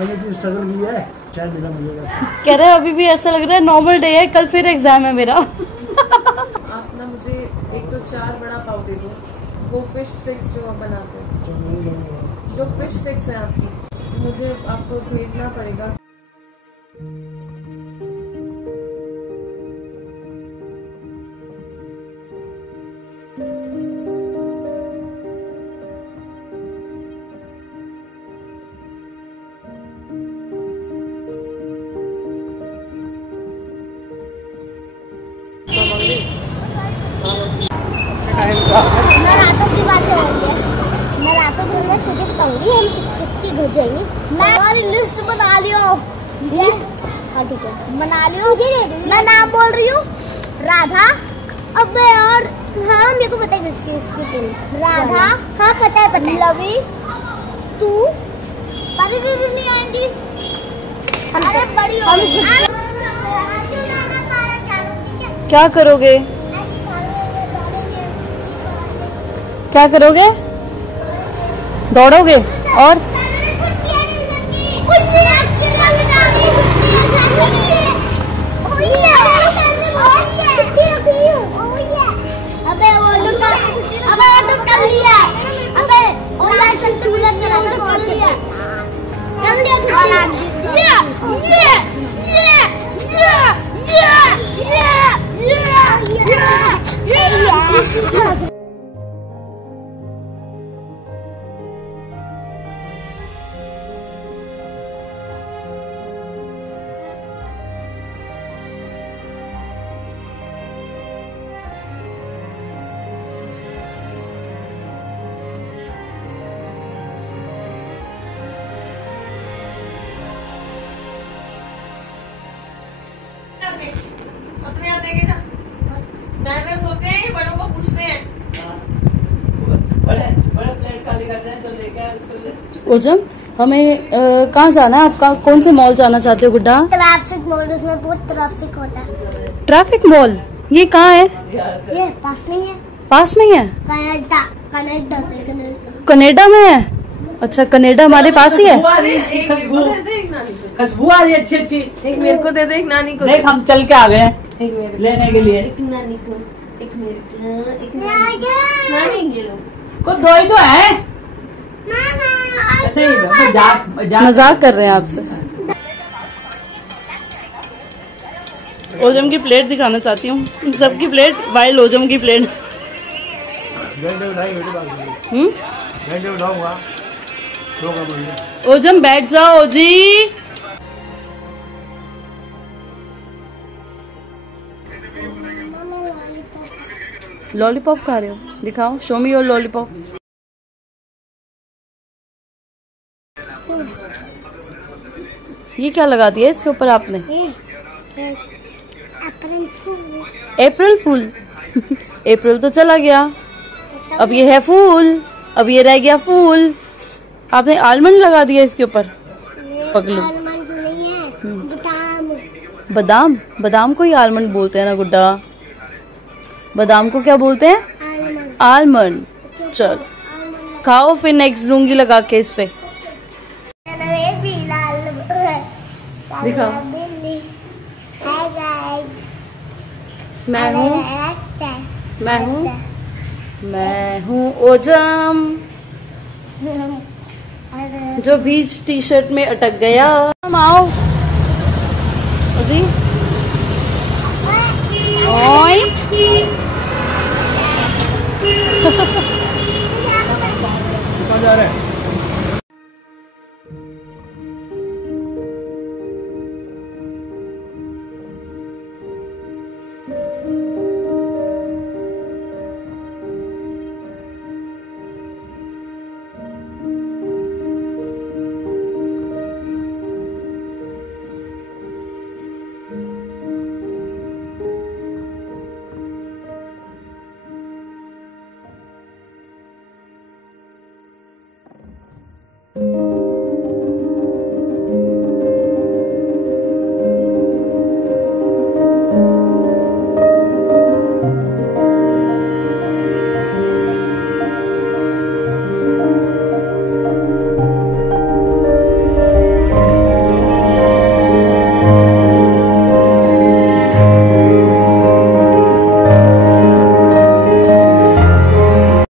मैंने जो स्ट्रगल की है शायद मिला मुझे। कह रहे अभी भी ऐसा लग रहा है नॉर्मल डे है, कल फिर एग्जाम है मेरा। आप ना मुझे एक तो 4 बड़ा पाव दे दो, वो फिश स्टिक्स जो आप बनाते हैं, जो फिश स्टिक्स है आपकी, मुझे आपको भेजना पड़ेगा। मैं रातों की बात हो रही है, मैं रातों को मैं तुझे कहूँगी हम किसकी घर जाएंगे। मैं हमारी लिस्ट बना लियो। हाँ ठीक है बना लियो। मैं नाम बोल रही हूँ राधा। अब और हाँ मेरे को पता है किसकी इसकी फिल्म राधा। हाँ पता है लवी तू पता दीदी नहीं आएंगी। अरे बड़ी क्या करोगे? क्या करोगे? दौड़ोगे? और अबे तो कर लिया। अबे ऑनलाइन संतुलन कर लिया। अपने यहाँ देखे जा, मैनर्स होते हैं ये बड़ों को पूछते हैं। बड़े प्लेट खाली करते हैं तो लेकर ओजम हमें कहाँ जाना है? आपका कौन से मॉल जाना चाहते हो गुड्डा? ट्रैफिक मॉल, उसमें बहुत ट्रैफिक होता है। ट्रैफिक मॉल ये कहाँ है? ये पास में है। पास में ही है? कनाडा कनाडा कनाडा में है? अच्छा कनाडा हमारे पास ही है। खुशबू आ रही है अच्छी अच्छी। एक मेरे को दे दे, एक नानी को। देख हम चल के आ गए हैं एक मेरे लेने के लिए। एक नानी को, एक मेरे को, एक नानी ये लो। कुछ दो ही तो है। मजाक कर रहे हैं आपसे। ओजम की प्लेट दिखाना चाहती हूँ, सबकी प्लेट वाइल ओजम की प्लेट। ओजम बैठ जाओ जी। लॉलीपॉप खा रहे हो? दिखाओ, शो मी योर लॉलीपॉप। ये क्या लगा दिया इसके ऊपर आपने? अप्रैल फूल। अप्रैल तो चला गया, अब ये है फूल, अब ये रह गया फूल। आपने आलमंड लगा दिया इसके ऊपर। पगलू आलमंड नहीं है, बादाम। बादाम? बादाम को ही आलमंड बोलते हैं ना गुड्डा। बादाम को क्या बोलते हैं? आलमंड। चल खाओ, फिर नेक्स्ट दूंगी लगा के इस पे। दिखाओ। मैं हूँ ओजम जो बीच टी शर्ट में अटक गया। हम आओ जी। ओए कहाँ जा रहे हैं?